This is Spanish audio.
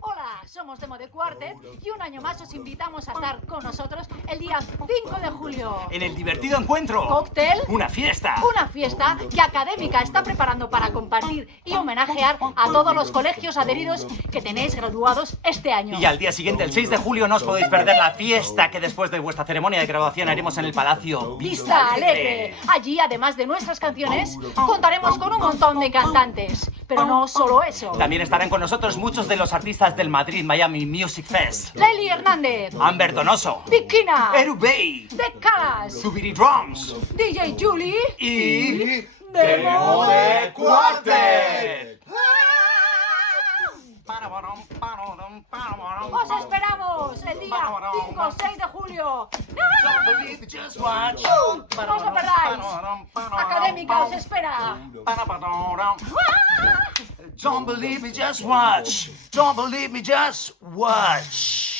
Hola, somos Demo de Quartet y un año más os invitamos a estar con nosotros el día 5 de julio. En el divertido encuentro. ¿Cóctel? Una fiesta. Una fiesta que Académica está preparando para compartir y homenajear a todos los colegios adheridos que tenéis graduados este año. Y al día siguiente, el 6 de julio, no os podéis perder la fiesta que después de vuestra ceremonia de graduación haremos en el Palacio Vista Alegre. Allí, además de nuestras canciones, contaremos con un montón de cantantes. Pero no solo eso. También estarán con nosotros muchos de los artistas del Madrid Miami Music Fest. Lely Hernández, Amber Donoso, Viquina, Eru Bey, The Calas, Zubiri Drums DJ Julie y Demo de Quartet. ¡Os esperamos el día 5 o 6 de julio! ¡No os lo perdáis! Académica os espera. Don't believe me, just watch. Don't believe me, just watch.